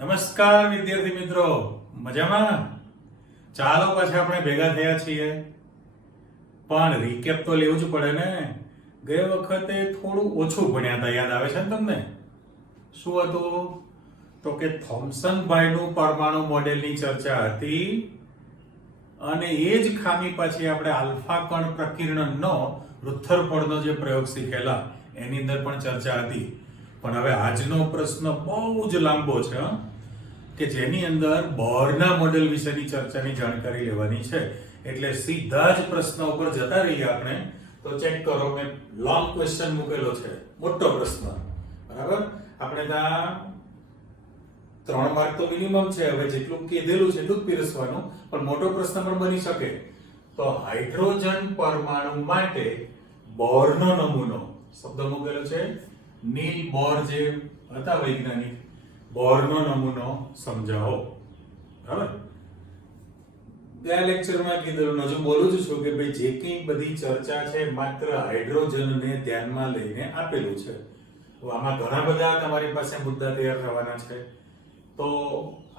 નમસ્કાર વિદ્યાર્થી મિત્રો, મજામાં? ચાલો પછી આપણે ભેગા થયા છીએ, પણ રીકેપ તો લેવું જ પડે ને. ગઈ વખતે થોડું ઓછું ભણ્યા હતા, યાદ આવે છે ને તમને? શું હતું? તો કે થોમ્સન ભાઈનું પરમાણુ મોડેલની ચર્ચા હતી અને એ જ ખામી પછી આપણે આલ્ફા કણ પ્રકીર્ણનનો રુથરફોર્ડનો જે પ્રયોગ શીખેલા એની અંદર પણ ચર્ચા હતી. પણ હવે આજનો પ્રશ્ન બહુ જ લાંબો છે કે જેની અંદર બોરના મોડેલ વિશેની ચર્ચાની જાણકારી લેવાની છે. એટલે સીધા જ પ્રશ્ન ઉપર જતા રહીએ આપણે. તો ચેક કરો, મેં લોંગ ક્વેશ્ચન મૂકેલો છે, મોટો પ્રશ્ન. બરાબર? આપણે ત્યાં 3 માર્ક તો મિનિમમ છે. હવે જેટલું કીધેલું છે એટલું જ પીરસવાનું, પણ મોટો પ્રશ્ન પણ બની શકે. તો હાઇડ્રોજન પરમાણુ માટે બોરનો નમૂનો શબ્દ મૂકેલો છે. નીલ બોર જે હતા વૈજ્ઞાનિક, બોરનો નમૂનો સમજાવો. બરાબર? ગયા લેક્ચરમાં કીધેલું, હજુ બોલું જ છું કે ભાઈ જે કંઈ બધી ચર્ચા છે માત્ર હાઇડ્રોજનને ધ્યાનમાં લઈને આપેલું છે. આમાં ઘણા બધા તમારી પાસે મુદ્દા તૈયાર થવાના છે. તો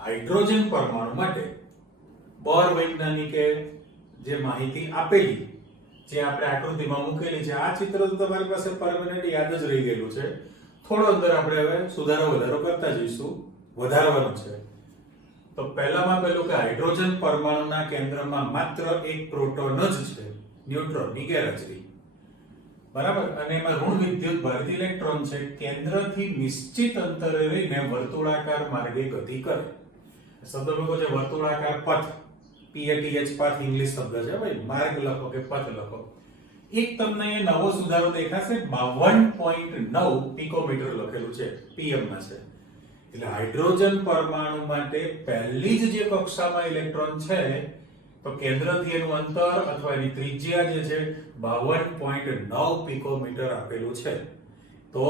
હાઇડ્રોજન પરમાણુ માટે બોર વૈજ્ઞાનિકે જે માહિતી આપેલી, જે આપણે આકૃતિમાં મૂકેલી છે, આ ચિત્ર તો તમારી પાસે પરમેનન્ટ યાદ જ રહી ગયેલું છે. થોડો અંદર આપણે હવે સુધારો વધારો કરતા જઈશું, વધારવાનું છે. તો પહેલામાં પહેલું કે હાઇડ્રોજન પરમાણુના કેન્દ્રમાં માત્ર એક પ્રોટોન જ છે, ન્યુટ્રોનની ગેરહાજરી. બરાબર? અને એમાં ઋણ વિદ્યુત ભારિત ઇલેક્ટ્રોન છે. કેન્દ્રથી નિશ્ચિત અંતરે રહીને વર્તુળાકાર માર્ગે ગતિ કરે. શબ્દ લોકો છે વર્તુળાકાર પથ, PATH પાથ ઇંગ્લિશ શબ્દ છે ભાઈ. માર્ગ લખો કે પથ લખો. એક તમને એ નવો સુધારો દેખાશે, 52.9 પિકોમીટર લખેલું છે, PM માં છે. એટલે હાઇડ્રોજન પરમાણુ માટે પહેલી જ જે કક્ષામાં ઇલેક્ટ્રોન છે, તો કેન્દ્રથી એનું અંતર અથવા એની ત્રિજ્યા જે છે 52.9 પિકોમીટર આપેલું છે. તો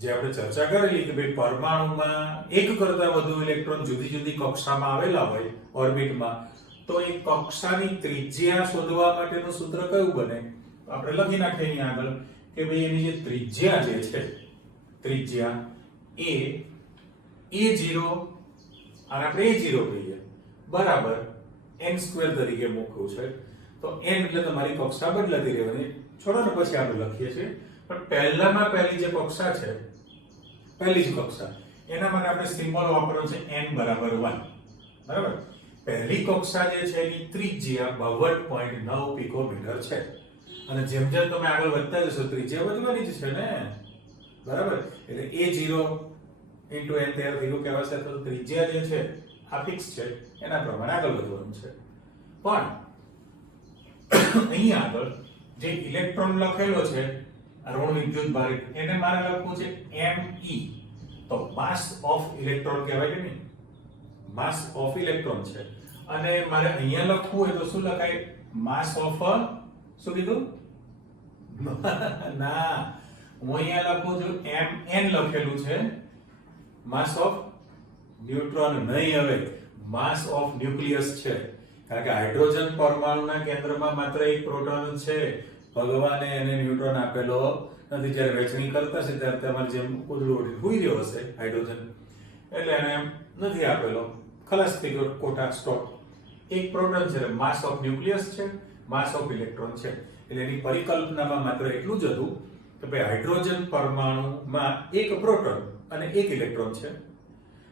જે આપણે ચર્ચા કરેલી કે ભાઈ પરમાણુમાં એક કરતા વધુ ઇલેક્ટ્રોન જુદી જુદી કક્ષામાં આવેલા હોય ઓર્બિટમાં, તો એ કક્ષાની ત્રિજ્યા શોધવા માટેનું સૂત્ર કયું બને? આપણે લખી નાખીએ અહીં આગળ કે ભાઈ એની જે ત્રિજ્યા જે છે, ત્રિજ્યા એ a0 અને આપણે a0 કહીએ બરાબર n² તરીકે મૂક્યું છે. તો n એટલે તમારી કક્ષા બદલાતી રહેવાની. છોડો ને પછી આપણે લખીએ છીએ. પણ પહેલામાં પહેલી જે કક્ષા છે, પહેલી જ કક્ષા, એના માટે આપણે સિમ્બોલ વાપરવાનો છે n બરાબર 1. બરાબર? પહેલી કક્ષા જે છે એની ત્રિજ્યા 52.9 પિકોમીટર છે. અને જેમ જેમ તમે આગળ વધતા જશો ત્રિજ્યા વધવાની જ છે ને. બરાબર? એટલે a0 n તૈયાર થયું કહેવાશે. તો ત્રિજ્યા જે છે આ ફિક્સ છે, એના પ્રમાણે આગળ વધવાનું છે. પણ અહીં આગળ જે ઇલેક્ટ્રોન લખેલો છે ઋણ વિદ્યુત ભારિત, એને મારે લખવું છે me. તો માસ ઓફ ઇલેક્ટ્રોન કહેવાય કે નહીં? માસ ઓફ ઇલેક્ટ્રોન છે. અને મારે અહીંયા લખવું હોય તો શું લખાય? માસ ઓફ, શું કીધું? ના, હું અહીંયા લખું છું mn લખેલું છે, માસ ઓફ ન્યુટ્રોન નહીં. હવે માસ ઓફ ન્યુક્લિયસ છે, કારણ કે હાઇડ્રોજન પરમાણુના કેન્દ્રમાં માત્ર એક પ્રોટોન જ છે. ભગવાને એને ન્યુટ્રોન આપેલો નથી. જ્યારે વહેંચણી કરતા છે ત્યારે તમારે જેમ કુદડું હોઈ રહ્યો હશે હાઇડ્રોજન, એટલે એને નથી આપેલો, ખલાસ થઈ ગયો, કોટા સ્ટોપ. એક પ્રોટોન છે, માસ ઓફ ન્યુક્લિયસ છે, માસ ઓફ ઇલેક્ટ્રોન છે. એટલે એની પરિકલ્પનામાં માત્ર એટલું જ હતું કે ભાઈ હાઇડ્રોજન પરમાણુમાં એક પ્રોટોન અને એક ઇલેક્ટ્રોન છે.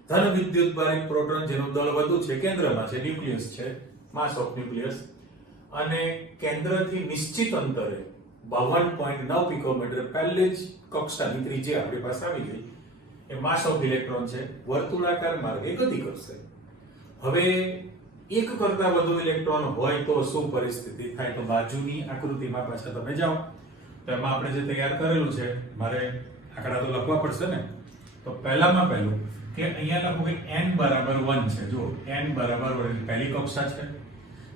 ધન વિદ્યુત ભારિત પ્રોટોન જેનું દળ વધુ છે, કેન્દ્રમાં છે, ન્યુક્લિયસ છે, માસ ઓફ ન્યુક્લિયસ. અને કેન્દ્રથી નિશ્ચિત અંતરે 52.9 પિકોમીટર પહેલી જ કક્ષાની ત્રિજ્યા આપણી પાસે આવી ગઈ. એ માસ ઓફ ઇલેક્ટ્રોન છે, વર્તુળાકાર માર્ગે ગતિ કરશે. હવે એક કરતા વધુ ઇલેક્ટ્રોન હોય તો શું પરિસ્થિતિ થાય? તો બાજુની આકૃતિમાં પાછા તમે જાઓ, તો એમાં આપણે જે તૈયાર કરેલું છે, મારે આંકડા તો લખવા પડશે ને. તો પહેલામાં પહેલું કે અહીંયા લખું કે n બરાબર 1 છે. જો n બરાબર 1 પહેલી કક્ષા છે,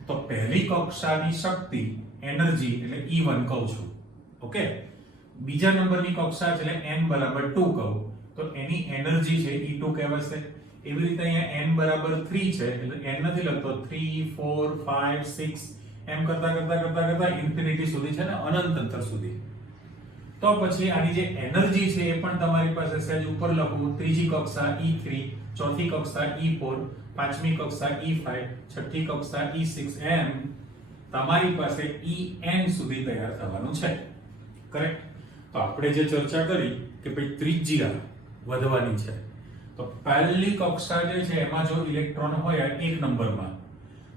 તો પહેલી કક્ષાની શક્તિ, એનર્જી એટલે E1 કહું છું. ઓકે? બીજા નંબરની કક્ષા છે એટલે n બરાબર 2 કહું તો એની એનર્જી છે E2 કહેવાશે. એવી રીતે અહીંયા n બરાબર 3 છે, એટલે n નથી લખતો, 3 4 5 6 એમ કરતા કરતા ઇન્ફિનિટી સુધી છે ને, અનંત અંતર સુધી. તો પછી આની જે એનર્જી છે એ પણ તમારી પાસે સહેજ ઉપર લખું, ત્રીજી કક્ષા E3, ચોથી કક્ષા E4, પાંચમી કક્ષા E5, છઠ્ઠી કક્ષા E6 એમ તમારી પાસે En સુધી તૈયાર થવાનું છે. કરેક્ટ? તો આપણે જે ચર્ચા કરી કે ભાઈ ત્રિજ્યા વધવાની છે, તો પહેલી કક્ષા જે છે એમાં જો ઇલેક્ટ્રોન હોય એક નંબરમાં,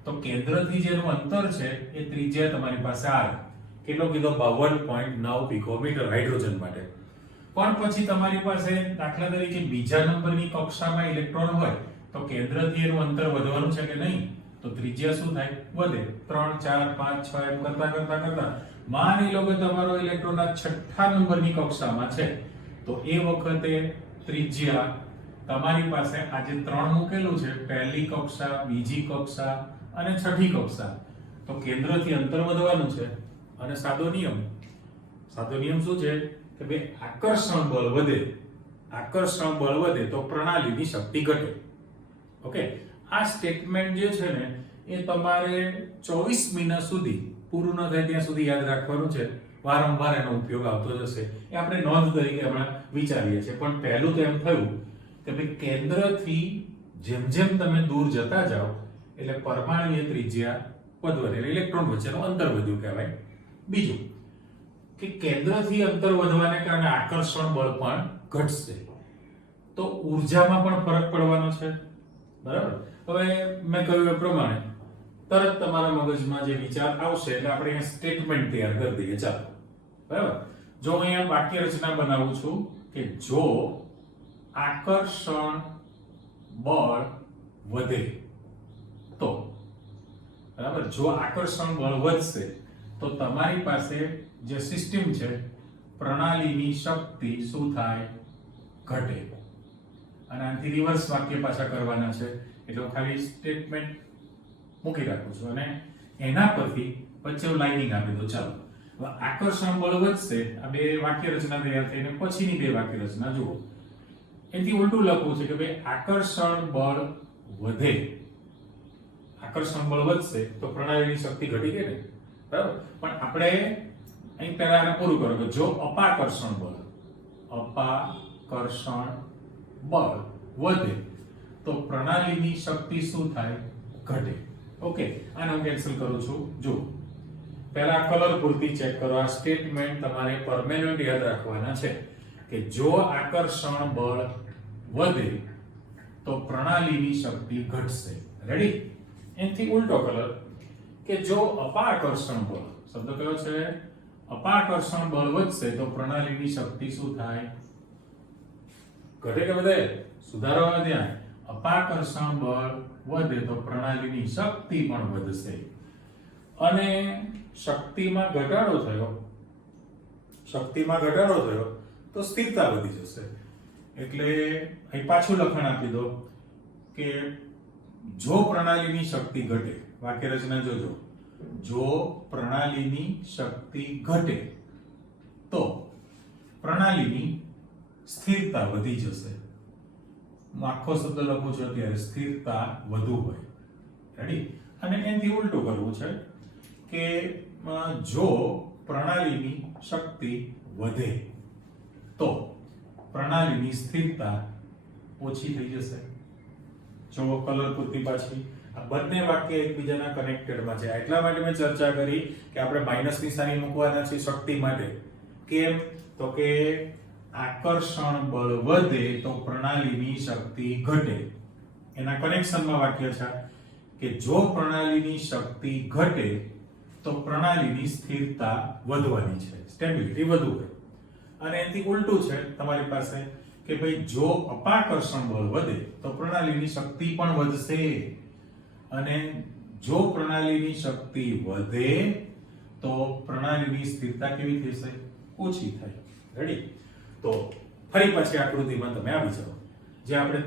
તો કેન્દ્રથી જેનું અંતર છે એ ત્રિજ્યા તમારી પાસે r કેટલો કીધો 52.9 પિકોમીટર હાઇડ્રોજન માટે. પણ પછી તમારી પાસે દાખલા તરીકે બીજા નંબરની કક્ષામાં ઇલેક્ટ્રોન હોય તો કેન્દ્રથી એનું અંતર વધવાનું છે કે નહીં, તો ત્રિજ્યા શું થાય? વધે. 3 4 5 6 એમ કરતા કરતા માની લો કે તમારો ઇલેક્ટ્રોન આ છઠ્ઠા નંબરની કક્ષામાં છે, તો એ વખતે ત્રિજ્યા તમારી પાસે આ જે 3 મૂકેલું છે, પહેલી કક્ષા, બીજી કક્ષા અને છઠ્ઠી કક્ષા, તો કેન્દ્રથી અંતર વધવાનું છે. અને સાદો નિયમ શું છે કે બે આકર્ષણ બળ વધે તો પ્રણાલીની શક્તિ ઘટે. ઓકે, આ સ્ટેટમેન્ટ જે છે ને એ તમારે 24 મહિના સુધી પૂરું ન થાય ત્યાં સુધી યાદ રાખવાનું છે. વારંવાર એનો ઉપયોગ આવતો જશે, એ આપણે નોંધ તરીકે હમણાં વિચારીએ છીએ. પણ પહેલું તો એમ થયું કે ભાઈ કેન્દ્રથી જેમ જેમ તમે દૂર જતા જાઓ એટલે પરમાણુની ત્રિજ્યા વધે, એટલે ઇલેક્ટ્રોન વચ્ચેનું અંતર વધ્યું કહેવાય. બીજું કે કેન્દ્રથી અંતર વધવાને કારણે આકર્ષણ બળ પણ ઘટશે, તો ઊર્જામાં પણ ફરક પડવાનો છે. બરાબર? હવે મેં કહ્યું એ પ્રમાણે તરત તમારા મગજમાં જે વિચાર આવશે એટલે આપણે અહીંયા સ્ટેટમેન્ટ તૈયાર કરી દઈએ. ચાલો, બરાબર? જો હું અહીંયા વાક્ય રચના બનાવું છું કે જો આકર્ષણ બળ વધે તો, બરાબર, જો આકર્ષણ બળ વધશે તો તમારી પાસે જે સિસ્ટમ છે પ્રણાલીની શક્તિ શું થાય? ઘટે. અને આનાથી રિવર્સ વાક્ય પાછા કરવાના છે, એટલે હું ખાલી સ્ટેટમેન્ટ મૂકી રાખું છું અને એના પરથી વચ્ચે લાઇનિંગ આપી દો. ચાલો, હવે આકર્ષણ બળ વધશે, આ બે વાક્ય રચના તૈયાર થઈને પછીની બે વાક્ય રચના જુઓ. એથી ઉલટું લખવું છે કે ભાઈ આકર્ષણ બળ વધે, આકર્ષણ બળ વધશે તો પ્રણાલીની શક્તિ ઘટી ગઈ ને, બરાબર? પણ આપણે અહીં પહેલા આને પૂરું કરો કે જો અપાકર્ષણ બળ વધે તો પ્રણાલીની શક્તિ શું થાય? ઘટે. ઓકે, આને હું કેન્સલ કરું છું. જો પહેલા કલર પૂરતી ચેક કરો, આ સ્ટેટમેન્ટ તમારે પરમેનન્ટ યાદ રાખવાના છે કે જો આકર્ષણ બળ વધે તો પ્રણાલીની શક્તિ ઘટશે. રેડી? એનાથી ઉલટો કલર કે જો અપાકર્ષણ બળ, શબ્દ કયો છે? અપાકર્ષણ બળ વધશે તો પ્રણાલીની શક્તિ શું થાય? ઘટે કે વધે? સુધારો આવે ત્યાં. અપાકર્ષણ બળ વધે તો પ્રણાલીની શક્તિ પણ વધશે. અને શક્તિમાં ઘટાડો થયો તો સ્થિરતા વધી જશે. એટલે અહીં પાછું લખાણ આપી દો કે જો પ્રણાલીની શક્તિ ઘટે, વાક્ય રચના જોજો, જો પ્રણાલીની શક્તિ ઘટે તો પ્રણાલીની સ્થિરતા વધી જશે. હું આખો શબ્દ લખું છું અત્યારે, સ્થિરતા વધુ હોય. રેડી? અને એનાથી ઉલટું કરવું છે કે જો પ્રણાલીની શક્તિ વધે તો પ્રણાલીની સ્થિરતા ઓછી થઈ જશે. જો કલર પૂરતી પાછી આ બંને વાક્ય એકબીજાના કનેક્ટેડમાં છે, એટલા માટે મેં ચર્ચા કરી કે આપણે માઈનસ નિશાની મૂકવાના છે શક્તિ માટે. કેમ? તો કે આકર્ષણ બળ વધે તો પ્રણાલીની શક્તિ ઘટે. એના કનેક્શનમાં વાક્ય છે કે જો પ્રણાલીની શક્તિ ઘટે તો પ્રણાલીની સ્થિરતા વધવાની છે, સ્ટેબિલિટી વધુ હોય. અને એનાથી ઉલટું છે તમારી પાસે કે ભાઈ જો અપાકર્ષણ બળ વધે તો પ્રણાલીની શક્તિ પણ વધશે. અને જો પ્રણાલીની શક્તિ વધે તો પ્રણાલીની સ્થિરતા કેવી થશે? ઓછી થાય. રેડી? તો ફરી પાછી આકૃતિમાં તમે આવી જાઓ, જે આપણે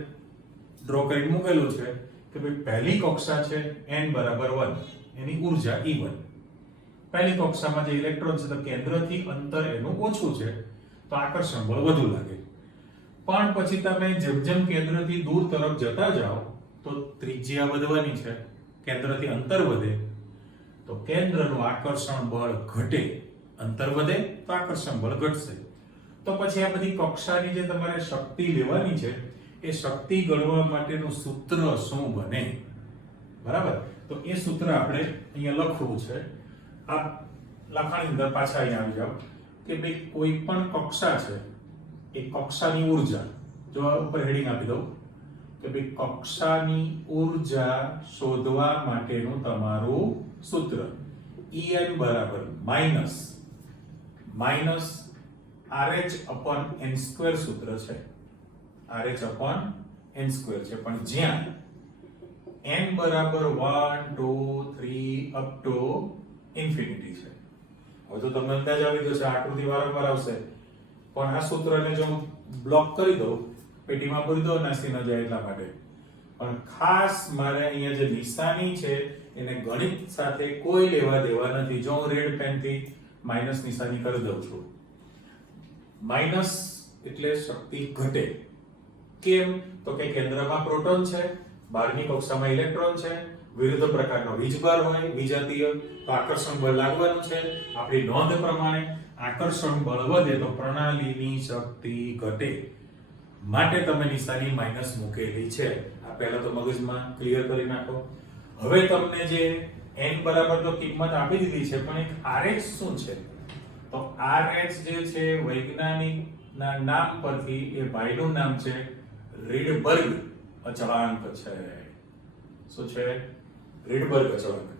ડ્રો કરી મૂકેલું છે કે ભાઈ પહેલી કક્ષા છે n બરાબર 1, એની ઊર્જા E1. પહેલી કક્ષામાં જે ઇલેક્ટ્રોન છે તો કેન્દ્રથી અંતર એનું ઓછું છે તો આકર્ષણ બળ વધુ લાગે. પણ પછી તમે જેમ જેમ કેન્દ્રથી દૂર તરફ જતા જાઓ તો ત્રિજ્યા વધવાની છે, કેન્દ્રથી અંતર વધે તો કેન્દ્રનું આકર્ષણ બળ ઘટે અંતર વધે તો આકર્ષણ બળ ઘટશે. તો પછી આ બધી કક્ષાની જે તમારે શક્તિ લેવાની છે એ શક્તિ ગણવા માટેનું સૂત્ર શું બને? બરાબર, તો એ સૂત્ર આપણે અહીંયા લખવું છે. આ લખાણની અંદર પાછા અહીંયા આવી જાઓ કે ભાઈ કોઈ પણ કક્ષા છે એ કક્ષાની ઊર્જા, જો ઉપર હેડિંગ આપી દઉં કે ભાઈ કક્ષાની ઊર્જા શોધવા માટેનું તમારું સૂત્ર En બરાબર માઇનસ RH/n² સૂત્ર છે. RH/n² છે, પણ જ્યાં n બરાબર 1 2 3 અપ ટુ ઇન્ફિનિટી છે. હવે તો તમને અંદાજ આવી ગયો છે, આકૃતિ વારંવાર આવશે, પણ આ સૂત્રને જો હું બ્લોક કરી દઉં, પેટીમાં પૂરી દો, નાસી ન જાય એટલા માટે. પણ ખાસ મારે અહીંયા જે નિશાની છે એને ગણિત સાથે કોઈ લેવા દેવા નથી. જો હું રેડ પેનથી માઈનસ નિશાની કરી દઉં છું, માઈનસ એટલે શક્તિ ઘટે. કેમ? તો કે કેન્દ્રમાં પ્રોટોન છે, બહારની કક્ષામાં ઇલેક્ટ્રોન છે, વિરુદ્ધ પ્રકારનો વીજભાર હોય વિજાતીય, તો આકર્ષણ બળ લાગવાનું છે. આપણી નોંધ પ્રમાણે આકર્ષણ બળ વધે તો પ્રણાલીની શક્તિ ઘટે, માટે તમે નિશાની માઈનસ મૂકેલી છે. આ પહેલા તો મગજમાં ક્લિયર કરી નાખો. હવે તમને જે n બરાબર તો કિંમત આપી દીધી છે, પણ એક RH શું છે? તો RH જે છે વૈજ્ઞાનિકના નામ પરથી એ ભાઈનું નામ છે રીડબર્ગ અચળાંક છે. શું છે? રીડબર્ગ અચળાંક.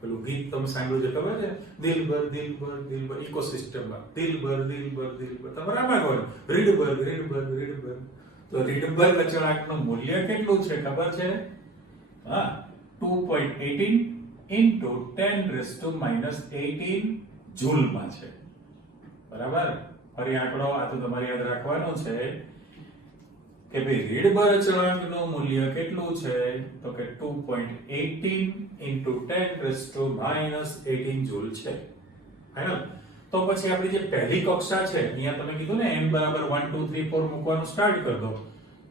પેલું ગીત તમે સાંભળ્યું છે, ખબર છે? દિલબર દિલબર દિલબર, ઇકોસિસ્ટમમાં દિલબર દિલબર દિલબર, તમારે આમાં કહો રીડબર્ગ રીડબર્ગ રીડબર્ગ. તો રીડબર્ગ અચળાંકનું મૂલ્ય કેટલું છે ખબર છે? હા, 2.18 into 10⁻⁻18 જૂલમાં છે. બરાબર? ફરી આંકડો આ તો તમારે યાદ રાખવાનો છે કે ભાઈ રીડબર્ગ અચળાંકનું મૂલ્ય કેટલું છે? તો કે 2.18 into 10⁻⁻18 જૂલ છે. ફાઇનલ? તો પછી આપણી જે પહેલી કક્ષા છે, અહીંયા તમે કીધું ને n બરાબર 1 2 3 4 મૂકવાનું સ્ટાર્ટ કરી દો.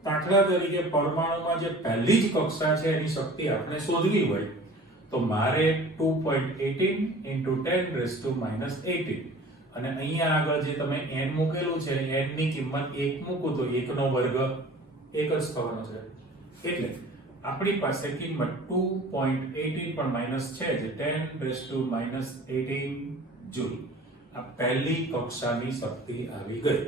દાખલા તરીકે પરમાણુમાં જે પહેલી જ કક્ષા છે એની શક્તિ આપણે શોધવી હોય તો મારે 2.18 into 10⁻⁻18, અને અહીંયા આગળ જે તમે n મૂકેલું છે, n ની કિંમત 1 મૂકો તો 1 નો વર્ગ 1 જ થવાનો છે. એટલે આપણી પાસે કિંમત 2.18 પણ માઈનસ છે, જે 10⁻⁻18 જૂલ. આ પહેલી કક્ષાની શક્તિ આવી ગઈ.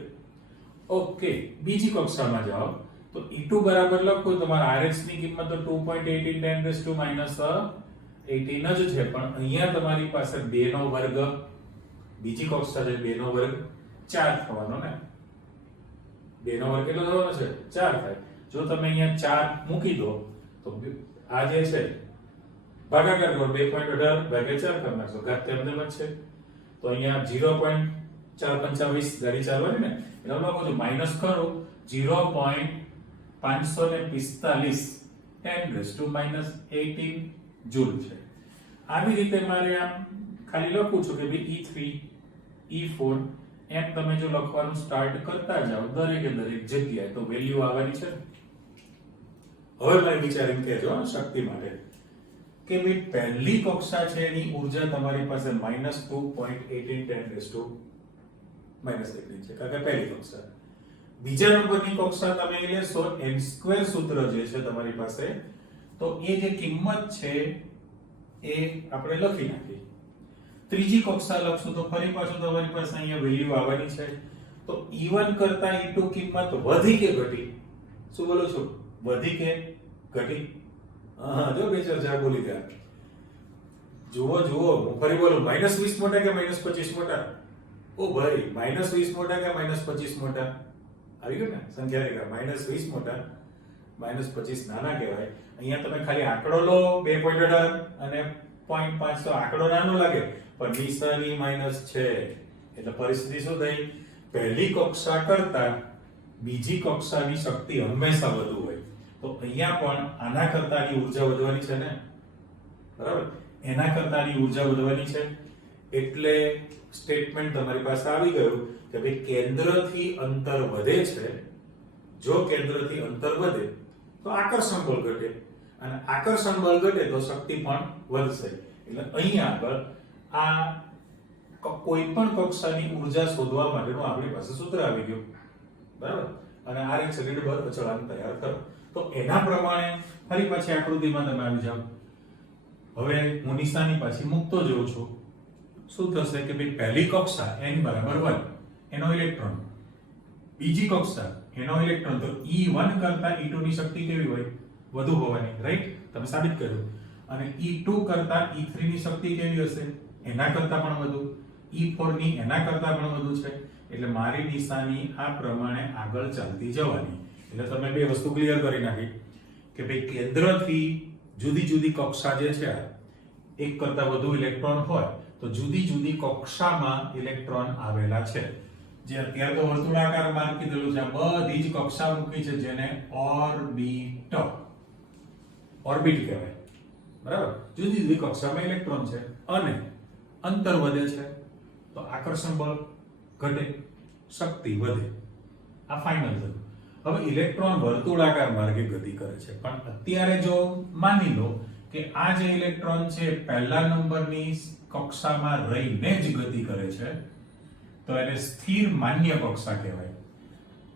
ઓકે, બીજી કક્ષામાં જાઓ તો E2 બરાબર લખો. તમારા RH ની કિંમત તો 2.18 10⁻⁻18 જ છે, પણ અહીંયા તમારી પાસે 2 નો વર્ગ, બીજી કક્ષા છે 2 નો વર્ગ 4 થવાનો ને. 2 નો વર્ગ કેટલો થવાનો છે? 4 થાય. જો તમે અહીંયા 4 મૂકી દો તો આ જે છે ભાગાકાર કરો, 2.18 ભાગ્યા 4 કરી નાખશો, ઘાત તેમને જ છે. તો અહીંયા 0.425 ગાડી ચાલવાની ને, એટલે લખો તો માઈનસ કરો 0.545 10⁻⁻18 જૂલ છે. આવી રીતે મારે આમ ખાલી લખું છું કે ભાઈ E3 E4 એમ તમે જો લખવાનું સ્ટાર્ટ કરતા જાઓ દરેકે દરેક જગ્યાએ તો વેલ્યુ આવવાની છે. હવે મારે વિચારીને કહેજો શક્તિ માટે કે ભાઈ પહેલી કક્ષા છે એની ઊર્જા તમારી પાસે -2.18 10⁻⁻18 છે, કારણ કે પહેલી કક્ષા. બીજા નંબરની કક્ષા તમે લેશો n² સૂત્ર જે છે તમારી પાસે, તો એ જે કિંમત છે એ આપણે લખી નાખી. ત્રીજી કક્ષા લખશું તો ફરી પાછું તમારી પાસે અહીંયા વેલ્યુ આવવાની છે. તો E1 કરતા E2 કિંમત વધી કે ઘટી? શું બોલો છો? વધી કે ઘટી? હા, જો બે ચર્ચા બોલી ગયા. જુઓ હું ફરી બોલું, -20 મોટા કે -25 મોટા? ઓ ભાઈ, -20 મોટા કે -25 મોટા? આવી ગયું ને સંખ્યા રેખા. -20 મોટા, -25 નાના કહેવાય. અહીંયા તમે ખાલી આંકડો લો 2.18 અને 0.5, તો આંકડો નાનો લાગે, પણ નિશાની માઈનસ છે એટલે પરિસ્થિતિ શું થઈ? પહેલી કક્ષા કરતા બીજી કક્ષાની શક્તિ હંમેશા વધુ હોય. તો અહીંયા પણ આના કરતાની ઊર્જા વધવાની છે ને, બરાબર? એના કરતાની ઊર્જા વધવાની છે, એટલે સ્ટેટમેન્ટ તમારી પાસે આવી ગયું કે ભાઈ કેન્દ્રથી અંતર વધે છે. જો કેન્દ્રથી અંતર વધે તો આકર્ષણ બળ ઘટે, અને આકર્ષણ બળ ઘટે તો શક્તિ પણ વધશે. એટલે અહીંયા આગળ આ કોઈ પણ કક્ષાની ઉર્જા શોધવા માટેનું આપણી પાસે સૂત્ર આવી ગયું, બરાબર? અને આ એક સલિડ બળ અચળાંક તૈયાર કરો. તો એના પ્રમાણે ફરી પાછી આકૃતિમાં તમે આવી જાઓ. હવે હું નિશાની પાછી મૂકતો જઉં છું. શું થશે કે ભાઈ પહેલી કક્ષા n બરાબર 1 એનો ઇલેક્ટ્રોન, બીજી કક્ષા એનો ઇલેક્ટ્રોન, તો E1 કરતા E2 ની શક્તિ કેવી હોય? વધુ હોવાની, રાઈટ? તમે સાબિત કર્યું. અને E2 કરતા E3 ની શક્તિ કેવી હશે? એના કરતા પણ વધુ. E4 ની એના કરતા પણ વધુ છે. એટલે મારી નિશાની આ પ્રમાણે આગળ ચાલતી જવાની. એટલે તમે બે વસ્તુ ક્લિયર કરી નાખી કે ભાઈ કેન્દ્રથી જુદી જુદી કક્ષા જે છે એક કરતા વધુ ઇલેક્ટ્રોન હોય તો જુદી જુદી કક્ષામાં ઇલેક્ટ્રોન આવેલા છે. જે અત્યારે તો વર્તુળાકાર માર્ક કીધેલું છે, બધી જ કક્ષા મૂકી છે જેને ઓર્બિટ કહેવાય, બરાબર? જુદી જુદી કક્ષામાં ઇલેક્ટ્રોન છે અને અંતર વધે છે તો આકર્ષણ બળ ઘટે, શક્તિ વધે. આ ફાઇનલ થયું. હવે ઇલેક્ટ્રોન વર્તુળાકાર માર્ગે ગતિ કરે છે, પણ અત્યારે જો માની લો કે આ જે ઇલેક્ટ્રોન છે પહેલા નંબરની કક્ષામાં રહીને જ ગતિ કરે છે તો એને સ્થિર માન્ય કક્ષા કહેવાય.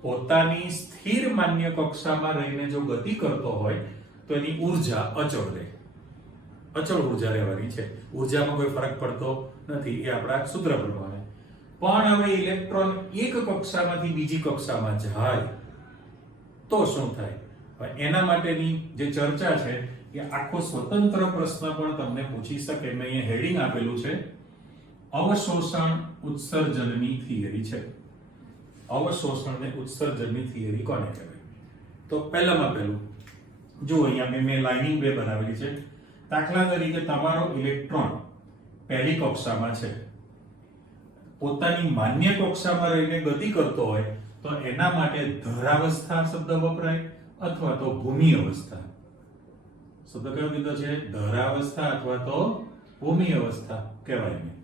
પોતાની સ્થિર માન્ય કક્ષામાં રહીને જો ગતિ કરતો હોય તો એની ઉર્જા અચળ રહે, અચળ ઉર્જા રહેવાની છે. ઉર્જામાં કોઈ ફરક પડતો નથી, એ આપણા સૂત્ર પ્રમાણે. પણ હવે ઇલેક્ટ્રોન એક કક્ષામાંથી બીજી કક્ષામાં જાય તો શું થાય? એના માટેની જે ચર્ચા છે એ આખો સ્વતંત્ર પ્રશ્ન પણ તમને પૂછી શકે. મેં અહીંયા હેડિંગ આપેલું છે, અવશોષણ ઉત્સર્જનની થિયરી છે. અવશોષણ ને ઉત્સર્જનની થિયરી કોને કહેવાય? તો પહેલામાં પહેલું જો અહીંયા મેં લાઇનિંગ બે બનાવેલી છે. દાખલા તરીકે તમારો ઇલેક્ટ્રોન પહેલી કક્ષામાં છે, પોતાની માન્ય કક્ષામાં રહીને ગતિ કરતો હોય તો એના માટે ધરાવસ્થા શબ્દ વપરાય અથવા તો ભૂમિ અવસ્થા. શબ્દ કયો કીધો છે? ધરાવસ્થા અથવા તો ભૂમિ અવસ્થા કહેવાય.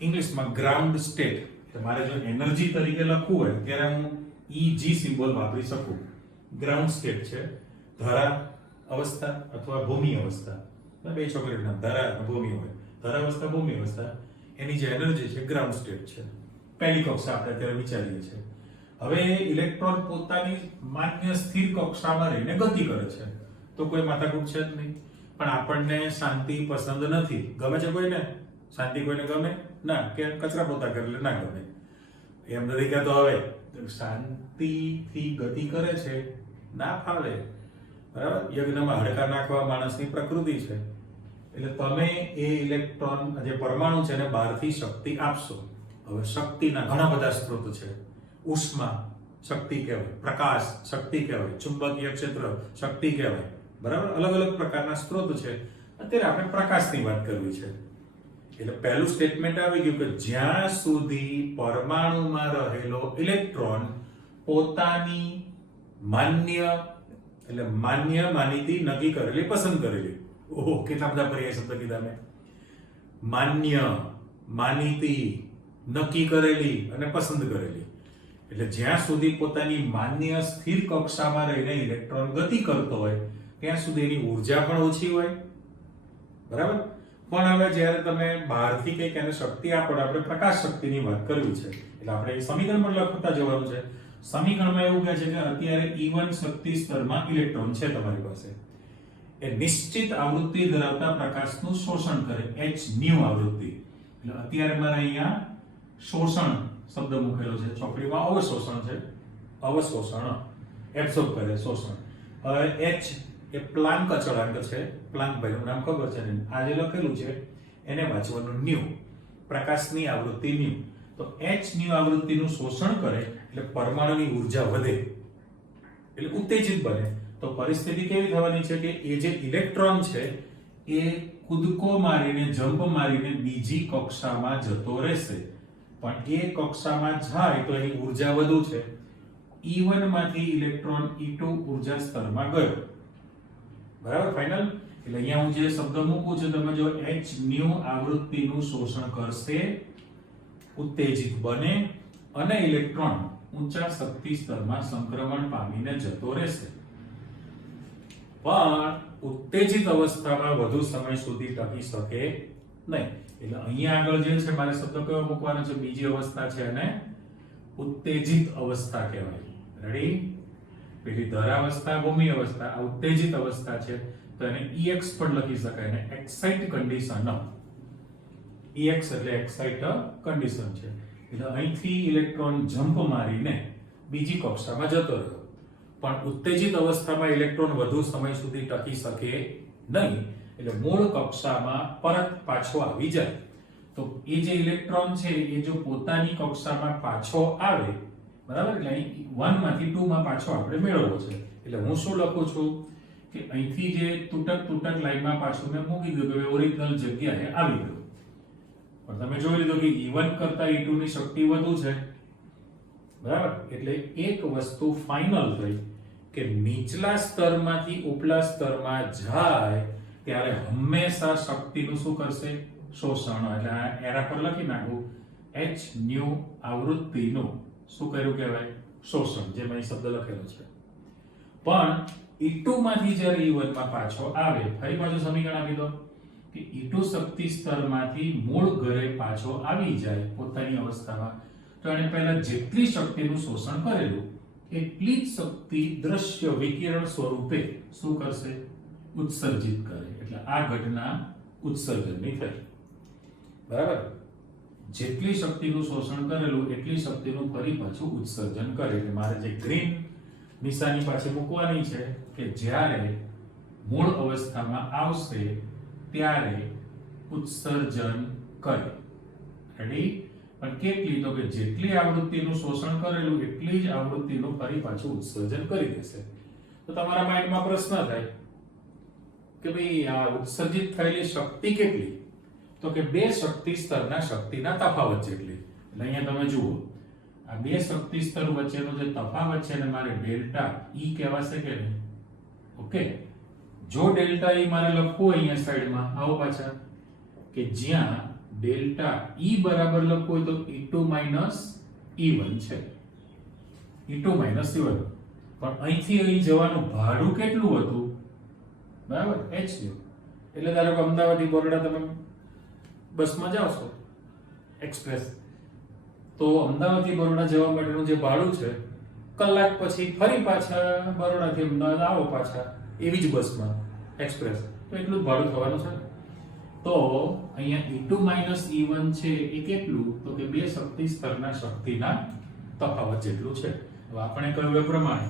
ઇંગ્લિશમાં ગ્રાઉન્ડ સ્ટેટ. તમારે જો એનર્જી તરીકે લખવું હોય ત્યારે હું EG સિમ્બોલ વાપરી શકું. ગ્રાઉન્ડ સ્ટેટ છે, ધરા અવસ્થા અથવા ભૂમિ અવસ્થા. બે છોકરીઓના ધરા અને ભૂમિ હોય. ધરાવસ્થા, ભૂમિ અવસ્થા, એની જે એનર્જી છે ગ્રાઉન્ડ સ્ટેટ છે. પહેલી કક્ષા આપણે અત્યારે વિચારીએ છીએ. હવે ઇલેક્ટ્રોન પોતાની માન્ય સ્થિર કક્ષામાં રહીને ગતિ કરે છે તો કોઈ માથાકૂટ છે જ નહીં. પણ આપણને શાંતિ પસંદ નથી. ગમે છે કોઈને? શાંતિ કોઈને ગમે ના? કે કચરા પોતા કરે એટલે ના ગમે? એમ નથી કહેતો હવે શાંતિથી ગતિ કરે છે, ના ફાવે, બરાબર? યજ્ઞમાં હાડકા નાખવા માણસની પ્રકૃતિ છે. એટલે તમે એ ઇલેક્ટ્રોન જે પરમાણુ છે એને બહારથી શક્તિ આપશો. હવે શક્તિના ઘણા બધા સ્ત્રોત છે. ઉષ્મા શક્તિ કહેવાય, પ્રકાશ શક્તિ કહેવાય, ચુંબકીય ક્ષેત્ર શક્તિ કહેવાય, બરાબર? અલગ અલગ પ્રકારના સ્ત્રોત છે. અત્યારે આપણે પ્રકાશની વાત કરવી છે. એટલે પહેલું સ્ટેટમેન્ટ આવી ગયું કે જ્યાં સુધી પરમાણુમાં રહેલો ઇલેક્ટ્રોન પોતાની માન્ય એટલે માનીતી નક્કી કરેલી, પસંદ કરેલી, ઓહો કેટલા બધા પર્યાય શબ્દ કીધા મેં. માન્ય, માનીતી, નક્કી કરેલી અને પસંદ કરેલી. એટલે જ્યાં સુધી પોતાની માન્ય સ્થિર કક્ષામાં રહીને ઇલેક્ટ્રોન ગતિ કરતો હોય ત્યાં સુધી એની ઉર્જા પણ ઓછી હોય, બરાબર? પણ હવે જ્યારે તમે બહારથી કંઈક એને શક્તિ આપો, આપણે પ્રકાશ શક્તિની વાત કરવી છે એટલે આપણે સમીકરણ પણ લખતા જવાનું છે. સમીકરણમાં એવું કહે છે કે અત્યારે E1 શક્તિ સ્તરમાં ઇલેક્ટ્રોન છે તમારી પાસે, એ નિશ્ચિત આવૃત્તિ ધરાવતા પ્રકાશનું શોષણ કરે, hν આવૃત્તિ. એટલે અત્યારે મારે અહીંયા શોષણ શબ્દ મૂકેલો છે, ચોપડીમાં અવશોષણ છે, અવશોષણ એબ્સોર્બ કરે, શોષણ. હવે h એ પ્લાન્ક અચળાંક છે, પ્લાન્ક ભાઈનું નામ ખબર છે ને? આ જે લખેલું છે એને વાંચવાનું ν, પ્રકાશની આવૃત્તિ ν. તો hν આવૃત્તિનું શોષણ કરે એટલે પરમાણુની ઉર્જા વધે એટલે ઉત્તેજિત બને. તો પરિસ્થિતિ કેવી થવાની છે કે એ જે ઇલેક્ટ્રોન છે એ કૂદકો મારીને, જમ્પ મારીને બીજી કક્ષામાં જતો રહેશે. પણ એ કક્ષામાં જાય તો એની ઉર્જા વધુ છે. E1 માંથી ઇલેક્ટ્રોન E2 ઉર્જા સ્તરમાં ગયો, બરાબર? ફાઇનલ. એટલે અહીંયા હું જે શબ્દ મૂકું છું, તમે જો hν આવૃત્તિનું શોષણ કરશે, ઉત્તેજિત બને અને ઇલેક્ટ્રોન ઊંચા શક્તિ સ્તરમાં સંક્રમણ પામીને જતો રહેશે. પણ ઉત્તેજિત અવસ્થામાં વધુ સમય સુધી ટકી શકે નહીં. એટલે અહીંયા આગળ જે છે મારે શબ્દ કયો મૂકવાનો છે? બીજી અવસ્થા છે અને ઉત્તેજિત અવસ્થા કહેવાય. રેડી? પેલી ધરાવસ્થા, ભૂમિ અવસ્થા, આ ઉત્તેજિત અવસ્થા છે, તો એને EX પણ લખી શકાય ને એક્સાઇટ કન્ડિશન. EX એટલે એક્સાઇટ કન્ડિશન છે. એટલે અહીંથી ઇલેક્ટ્રોન જમ્પ મારીને બીજી કક્ષામાં જતો રહ્યો. પણ ઉત્તેજિત અવસ્થામાં ઇલેક્ટ્રોન વધુ સમય સુધી ટકી શકે નહીં, એટલે મૂળ કક્ષામાં પરત પાછો આવી જાય. તો એ જે ઇલેક્ટ્રોન છે એ જો પોતાની કક્ષામાં પાછો આવે, બરાબર, એટલે અહીં 1 માંથી 2 માં પાછો આપણે મેળવવો છે. એટલે હું શું લખું છું કે અહીંથી જે તૂટક લાઈનમાં પાછું મેં મૂકી દીધું કે ઓરિજિનલ જગ્યાએ આવી ગયું. પણ તમે જોઈ લીધું કે E1 કરતા E2 ની શક્તિ વધુ છે, બરાબર. એટલે એક વસ્તુ ફાઇનલ થઈ કે નીચલા સ્તરમાંથી ઉપલા સ્તરમાં જાય ત્યારે હંમેશા શક્તિનું શું કરશે? શોષણ. એટલે આ એરા પર લખી નાખું, h ન્યુ આવૃત્તિનું શું કર્યું કહેવાય? શોષણ. જે મેં શબ્દ લખેલો છે. પણ E2 માંથી જ્યારે E1 માં પાછો આવે, ફરી પાછું સમીકરણ આપી દો કે E2 શક્તિ સ્તરમાંથી મૂળ ઘરે પાછો આવી જાય પોતાની અવસ્થામાં, તો એને પહેલા જેટલી શક્તિનું શોષણ કરેલું એટલી જ શક્તિ દ્રશ્ય વિકિરણ સ્વરૂપે શું કરશે? ઉત્સર્જિત કરે. એટલે આ ઘટના ઉત્સર્જનની થઈ. બરાબર? જેટલી શક્તિનું શોષણ કરેલું એટલી શક્તિનું ફરી પાછું ઉત્સર્જન કરે. એટલે મારે જે ગ્રીન નિશાની પાછી મૂકવાની છે કે જ્યારે મૂળ અવસ્થામાં આવશે ત્યારે ઉત્સર્જન કરે. રેડી? પણ કેટલી? તો કે જેટલી આવૃત્તિનું શોષણ કરેલું એટલી જ આવૃત્તિનું ફરી પાછું ઉત્સર્જન કરી દેશે. તો તમારા માઇન્ડમાં પ્રશ્ન થાય કે ભાઈ આ ઉત્સર્જિત થયેલી શક્તિ કેટલી? તો કે બે શક્તિ સ્તરના શક્તિના તફાવત જેટલી. એટલે અહીંયા તમે જુઓ, આ બે શક્તિ સ્તર વચ્ચેનો જે તફાવત છે ને મારે ડેલ્ટા E કહેવાશે કે નહીં? ઓકે. જો ડેલ્ટા E મારે લખવું અહીંયા સાઈડમાં, આવો પાછા, કે જ્યાં ડેલ્ટા E બરાબર લખવું હોય તો E2 E1 છે. E2 E1. પણ અહીંથી અહીં જવાનું ભાડું કેટલું હતું? બરાબર, h નું. એટલે ધારો કે અમદાવાદથી બરોડા તમે બસમાં જાઓ છો એક્સપ્રેસ, તો અમદાવાદથી બરોડા જવા માટેનું જે ભાડું છે, કલાક પછી ફરી પાછા બરોડાથી અમદાવાદ આવો પાછા એવી જ બસમાં એક્સપ્રેસ, તો એટલું જ ભાડું થવાનું છે. તો અહીંયા E2 E1 છે એ કેટલું? તો કે બે શક્તિ સ્તરના શક્તિના તફાવત જેટલું છે. હવે આપણે કહ્યું એ પ્રમાણે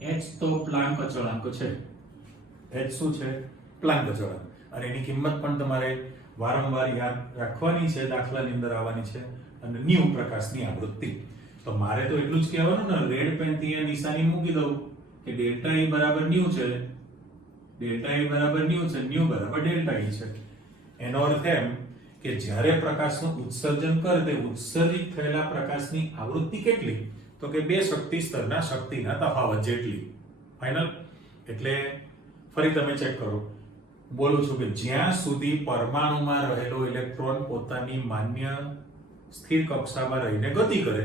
h તો પ્લાન્ક અચળાંક છે. h શું છે? પ્લાન્ક અચળાંક. અને એની કિંમત પણ તમારે વારંવાર યાદ રાખવાની છે, દાખલાની અંદર આવવાની છે. અને ન્યુ પ્રકાશની આવૃત્તિ. તો મારે તો એટલું જ કહેવાનું ને, રેડ પેનથી એ નિશાની મૂકી દઉં કે ડેલ્ટા E બરાબર ન્યુ છે, ડેલ્ટા E બરાબર ન્યુ છે, ન્યુ બરાબર ડેલ્ટા E છે. એનો અર્થ એમ કે જ્યારે પ્રકાશનું ઉત્સર્જન કરે તે ઉત્સર્જિત થયેલા પ્રકાશની આવૃત્તિ કેટલી? તો કે બે શક્તિ સ્તરના શક્તિના તફાવત જેટલી. ફાઇનલ? એટલે ફરી તમે ચેક કરો. બોલું છું કે જ્યાં સુધી પરમાણુમાં રહેલો ઇલેક્ટ્રોન પોતાની માન્ય સ્થિર કક્ષામાં રહીને ગતિ કરે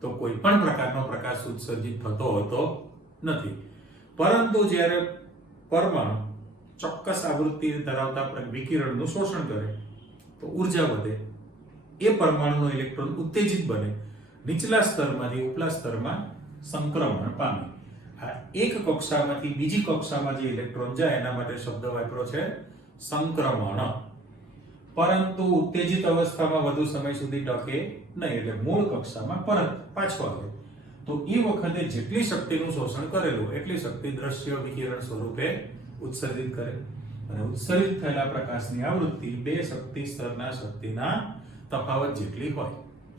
તો કોઈ પણ પ્રકારનો પ્રકાશ ઉત્સર્જિત થતો હોતો નથી. પરંતુ જ્યારે પરમાણુ ચોક્કસ આવૃત્તિ ધરાવતા વિકિરણનું શોષણ કરે તો ઉર્જા વધે, એ પરમાણુનો ઇલેક્ટ્રોન ઉત્તેજિત બને, નીચલા સ્તરમાંથી ઉપલા સ્તરમાં સંક્રમણ પામે. આ એક કક્ષામાંથી બીજી કક્ષામાં જે ઇલેક્ટ્રોન જાય એના માટે શબ્દ વાપર્યો છે સંક્રમણ. પરંતુ ઉત્તેજિત અવસ્થામાં વધુ સમય સુધી ટકે નહીં, એટલે મૂળ કક્ષામાં પરત પાછો આવે. તો એ વખતે જેટલી શક્તિનું શોષણ કરેલું એટલી શક્તિ દ્રશ્ય વિકિરણ સ્વરૂપે ઉત્સર્જિત કરે. અને ઉત્સર્જિત થયેલા પ્રકાશની આવૃત્તિ બે શક્તિ સ્તરના શક્તિના તફાવત જેટલી હોય.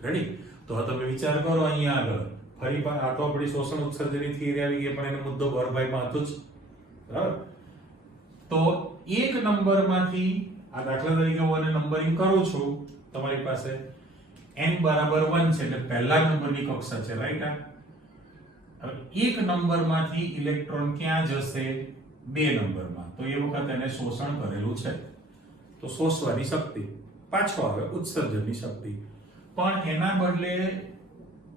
રેડી? તો તમે વિચાર કરો અહીંયા આગળ ફરી આ તો આપણી શોષણ ઉત્સર્જનની થિયરી આવી ગઈ, પણ એનો મુદ્દો ગૌરભાઈમાં હતો જ. બરાબર? તો એક નંબરમાંથી આ દાખલા તરીકે હું આને નંબરિંગ કરું છું, તમારી પાસે n બરાબર 1 છે એટલે પહેલા નંબરની કક્ષા છે, રાઈટ? હવે એક નંબરમાંથી ઇલેક્ટ્રોન ક્યાં જશે? બે નંબરમાં. તો એ વખત એને શોષણ કરેલું છે તો શોષવાની શક્તિ પાછો આવે ઉત્સર્જનની શક્તિ. પણ એના બદલે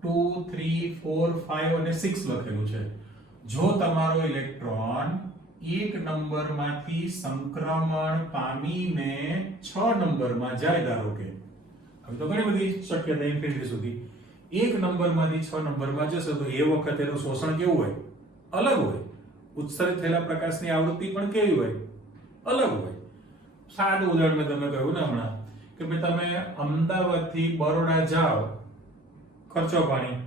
2 3 4 5 અને 6 લખેલું છે. જો તમારો ઇલેક્ટ્રોન એક નંબરમાંથી સંક્રમણ પામીને 6 નંબરમાં જાય, ધારો કે હવે તો ઘણી બધી શક્યતા ઇન્ફિનિટી સુધી એક નંબરમાંથી 6 નંબરમાં જશે તો એ વખતે એનું શોષણ કેવું હોય? અલગ હોય. ઉત્સર્જિત થયેલા પ્રકાશની આવૃત્તિ પણ કેવી હોય? અલગ હોય. સાદું ઉદાહરણ મેં તમને કહ્યું ને હમણાં કે ભાઈ તમે અમદાવાદથી બરોડા જાઓ, ખર્ચો પાણી.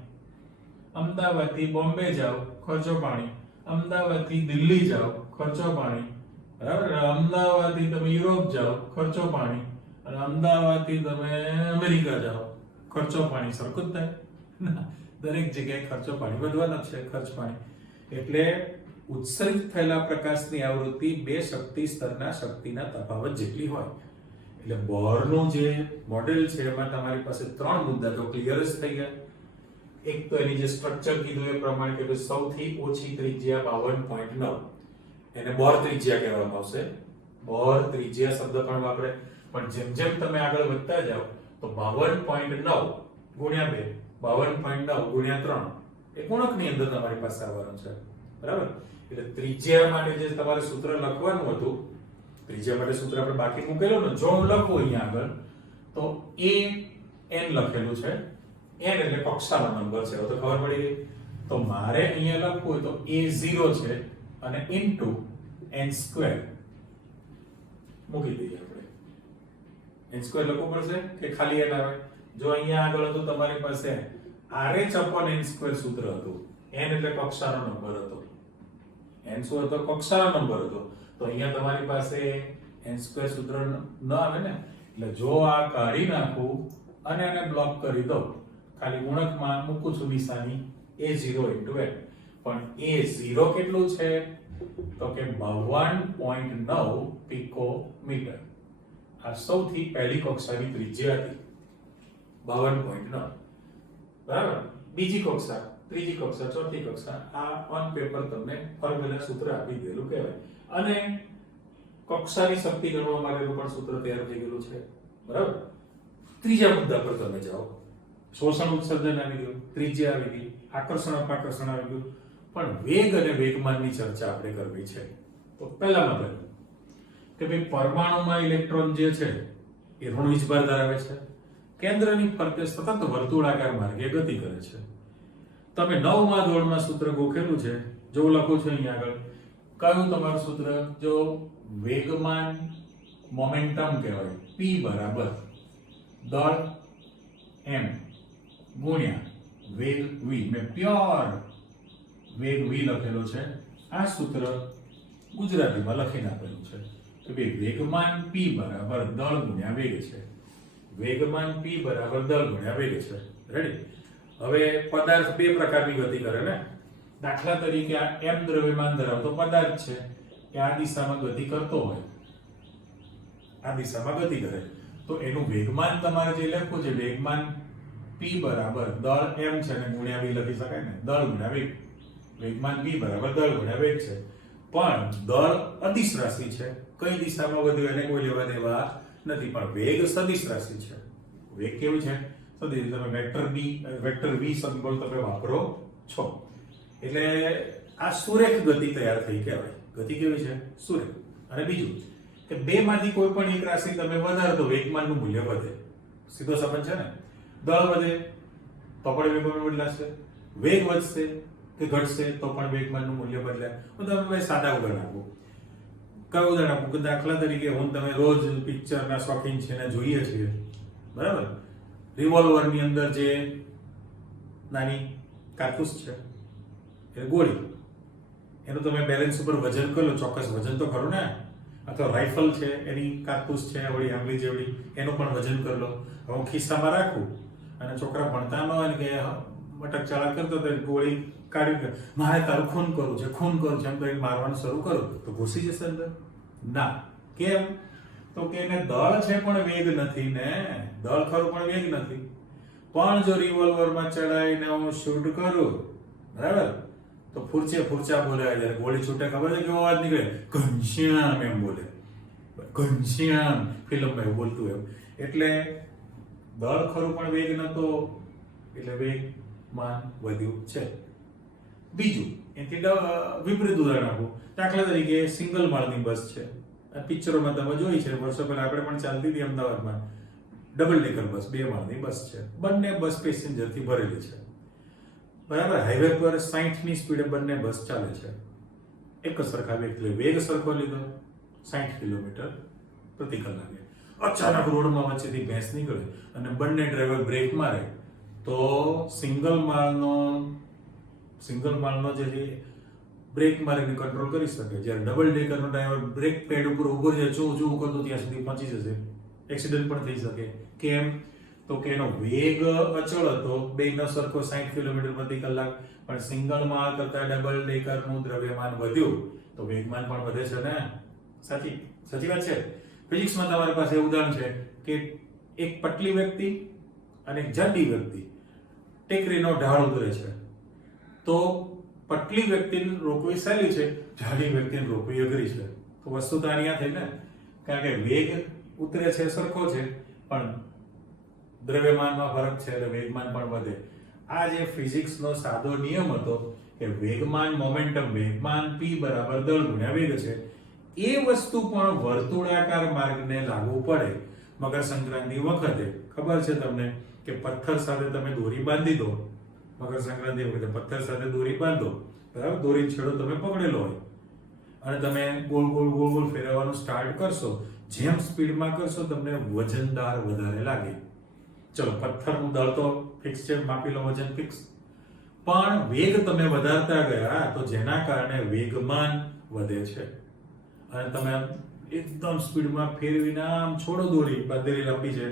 અમદાવાદથી બોમ્બે જાઓ, ખર્ચો પાણી. અમદાવાદથી દિલ્હી જાઓ, ખર્ચો પાણી. બરાબર? અમદાવાદથી તમે યુરોપ જાઓ, ખર્ચો પાણી. અને અમદાવાદથી તમે અમેરિકા જાઓ, ખર્ચો પાણી સરખું જ થાય? દરેક જગ્યાએ ખર્ચો પાણી વધવાનો છે, ખર્ચ પાણી. એટલે ઉત્સર્જિત થયેલા પ્રકાશની આવૃત્તિ બે શક્તિ સ્તરના શક્તિના તફાવત જેટલી હોય. એટલે બોરનું જે મોડેલ છે એમાં તમારી પાસે 3 મુદ્દા તો ક્લિયર જ થઈ ગયા. એક તો એની જે સ્ટ્રક્ચર કીધું એ પ્રમાણે કે સૌથી ઓછી ત્રિજ્યા 52.9, એને બોર ત્રિજ્યા કહેવામાં આવશે. બોર ત્રિજ્યા શબ્દ પણ વાપરે, પણ જેમ જેમ તમે આગળ વધતા જાઓ તો 52.9 ગુણ્યા 2, 52.9 ગુણ્યા 3 એ ગુણકની અંદર તમારી પાસે આવવાનું છે. બરાબર? એટલે ત્રિજ્યા માટે જે તમારે સૂત્ર લખવાનું હતું, ત્રિજ્યા માટે સૂત્ર આપણે બાકી મૂકેલું ને, જો હું લખું અહીંયા આગળ તો a n લખેલું છે. n એટલે કક્ષાનો નંબર છે, હવે તો ખબર પડી ગઈ. તો મારે અહીંયા લખવું હોય તો a0 છે અને ઇન્ટુ n² મૂકી દઈએ આપણે. n² લખવું પડશે કે ખાલી n આવે? જો અહીંયા આગળ હતું તમારી પાસે RH/n² સૂત્ર હતું. n એટલે કક્ષાનો નંબર હતો. n શું હતો? કક્ષાનો નંબર હતો. તો અહીંયા તમારી પાસે n² સૂત્ર ન આવે ને. એટલે જો આ કાઢી નાખું અને આને બ્લોક કરી દઉં, ખાલી ગુણકમાં મૂકું છું નિશાની a0 * n. પણ a0 કેટલું છે? તો કે 52.9 પિકોમીટર. આ સૌથી પહેલી કક્ષાની ત્રિજ્યા હતી, 52.9. બરાબર? બીજી કક્ષા, ત્રીજી કક્ષા, ચોથી કક્ષા, આ ઓન પેપર તમને ફોર્મ્યુલા સૂત્ર આપી દેલું કહેવાય. અને કક્ષાની શક્તિ ગણવા માટેનું પણ સૂત્ર તૈયાર થઈ ગયેલું છે. બરાબર? ત્રીજા મુદ્દા પર તમે જાઓ. શોષણ ઉત્સર્જન આવી ગયું, ત્રિજ્યા આવી ગઈ, આકર્ષણ અપાકર્ષણ આવી ગયું, પણ વેગ અને વેગમાનની ચર્ચા આપણે કરવી છે. તો પહેલામાં પહેલું કે ભાઈ પરમાણુમાં ઇલેક્ટ્રોન જે છે એ ઋણ વીજભાર ધરાવે છે, કેન્દ્રની ફરતે સતત વર્તુળાકાર માર્ગે ગતિ કરે છે. તમે 9મા ધોરણમાં સૂત્ર ગોખેલું છે, જો હું લખું છું અહીંયા આગળ. કયું તમારું સૂત્ર? જો વેગમાન મોમેન્ટમ કહેવાય, p બરાબર દળ m ગુણ્યા વેગ v. મેં પ્યોર વેગ v લખેલો છે. આ સૂત્ર ગુજરાતીમાં લખીને આપેલું છે કે ભાઈ વેગમાન p બરાબર દળ ગુણ્યા વેગ છે. વેગમાન p બરાબર દળ ગુણ્યા વેગ છે. રેડી? હવે પદાર્થ બે પ્રકારની ગતિ કરે ને. દાખલા તરીકે આ m દ્રવ્યમાન ધરાવતો પદાર્થ છે કે આ દિશામાં ગતિ કરતો હોય, આ દિશામાં ગતિ કરે, તો એનું વેગમાન તમારે જે લખવું છે, વેગમાન p બરાબર દળ m છે ને ગુણ્યા v લખી શકાય ને, દળ ગુણ્યા વેગ. વેગમાન v બરાબર દળ ગુણ્યા વેગ છે. પણ દળ અદિશ રાશિ છે, કઈ દિશામાં વધ્યું એને કોઈ લેવા દેવા નથી. પણ વેગ સદિશ રાશિ છે. વેગ કેવું છે? સદિશ. તમે વેક્ટર v સિમ્બોલ તમે વાપરો છો. એટલે આ સુરેખ ગતિ તૈયાર થઈ કહેવાય. ગતિ કેવી છે? સુરેખ. અને બીજું કે બે માંથી કોઈ પણ એક રાશિ તમે વધારો તો વેગમાનનું મૂલ્ય વધે. સીધો સંબંધ છે ને. દળ વધે તો પણ વેગમાન બદલાશે, વેગ વધશે કે ઘટશે તો પણ વેગમાનનું મૂલ્ય બદલાય. હું તમને સાદા ઉદાહરણ આપું. કયું ઉદાહરણ આપું? કે દાખલા તરીકે હું તમે રોજ પિક્ચરના શોખીન છે ને જોઈએ છીએ, બરાબર? રિવોલ્વરની અંદર જે નાની કારતૂસ છે એ ગોળી, એનું તમે બેલેન્સ ઉપર વજન કરો, ચોક્કસ વજન તો ખરું ને. અથવા રાઇફલ છે એની કારતૂસ છે વળી આંગળી જેવડી, એનું પણ વજન કરી લો. હવે હું ખિસ્સામાં રાખું અને છોકરા ભણતા ન હોય ને કે મટક ચાળા કરતો તો ગોળી કાઢી કે મારે તારું ખૂન કરવું છે, ખૂન કરવું છે, એમ તો મારવાનું શરૂ કરું તો ઘૂસી જશે અંદર? ના. કેમ? તો કે એને દળ છે પણ વેગ નથી ને. દળ ખરું પણ વેગ નથી. પણ જો રિવોલ્વરમાં ચડાવીને હું શૂટ કરું, બરાબર, તો ફૂરચા બોલાય. જ્યારે ગોળી છૂટે ખબર છે કેવો અવાજ નીકળે? ઘનશ્યામ એમ બોલે. ઘનશ્યામ ફિલ્મમાં એવું બોલતું એમ. એટલે દળ ખરું પણ વેગ નતો, એટલે વેગમાન વધ્યું છે. બીજું એથી વિપરીત ઉદાહરણ આપું. દાખલા તરીકે સિંગલ માળની બસ છે. આ પિક્ચરોમાં તમે જોઈ છે, વર્ષો પહેલા આપણે પણ ચાલતી હતી અમદાવાદમાં. ડબલ ડેકર બસ, 2 માળની બસ છે. બંને બસ પેસેન્જરથી ભરેલી છે. બરાબર, હાઈવે પર 60 ની સ્પીડે બંને બસ ચાલે છે. એક જ સરખા વેગ સરખો લીધો, 60 કિલોમીટર પ્રતિ કલાકે. અચાનક રોડમાં વચ્ચેથી ભેંસ નીકળે અને બંને ડ્રાઈવર બ્રેક મારે તો સિંગલ માળનો જે બ્રેક મારીને કંટ્રોલ કરી શકે. જ્યારે ડબલ ડેકરનો ડ્રાઈવર બ્રેક પેડ ઉપર ઉભો રહે, ચૂ કરતો ત્યાં સુધી પહોંચી જશે. એક્સિડન્ટ પણ થઈ શકે. કેમ? તો કે એનો વેગ અચળ હતો, બેનો સરખો 60 કિલોમીટર પ્રતિ કલાક, પણ સિંગલ માળ કરતા ડબલ ડેકરનું દ્રવ્યમાન વધ્યું તો વેગમાન પણ વધે છે ને. સાચી વાત છે. ફિઝિક્સમાં તમારી પાસે ઉદાહરણ છે કે એક પટલી વ્યક્તિ અને એક જાડી વ્યક્તિ ટેકરીનો ઢાળ ઉતરે છે, તો પટલી વ્યક્તિને રોકવી સહેલી છે, જાડી વ્યક્તિને રોકવી અઘરી છે. તો વસ્તુ તો આની આ થઈ ને, કારણ કે વેગ ઉતરે છે સરખો છે, પણ દ્રવ્યમાનમાં ફરક છે એટલે વેગમાન પણ વધે. આ જે ફિઝિક્સનો સાદો નિયમ હતો કે વેગમાન મોમેન્ટમ, વેગમાન p બરાબર દળ ગુણ્યા વેગ છે, એ વસ્તુ પણ વર્તુળાકાર માર્ગને લાગુ પડે. મકર સંક્રાંતિ વખતે ખબર છે તમને કે પથ્થર સાથે તમે દોરી બાંધી દો, મકર સંક્રાંતિ વખતે પથ્થર સાથે દોરી બાંધો, બરાબર, દોરી છેડો તમે પકડેલો હોય અને તમે ગોળ ગોળ ફેરવવાનું સ્ટાર્ટ કરશો, જેમ સ્પીડમાં કરશો તમને વજનદાર વધારે લાગે. ચલો, પથ્થરનું દળ તો ફિક્સ છે, માપી લો, વજન ફિક્સ, પણ વેગ તમે વધારતા ગયા તો જેના કારણે વેગમાન વધે છે. અને તમે એકદમ સ્પીડમાં ફેરવીને આમ છોડો દોરી, બાંધેલી લંબી છે,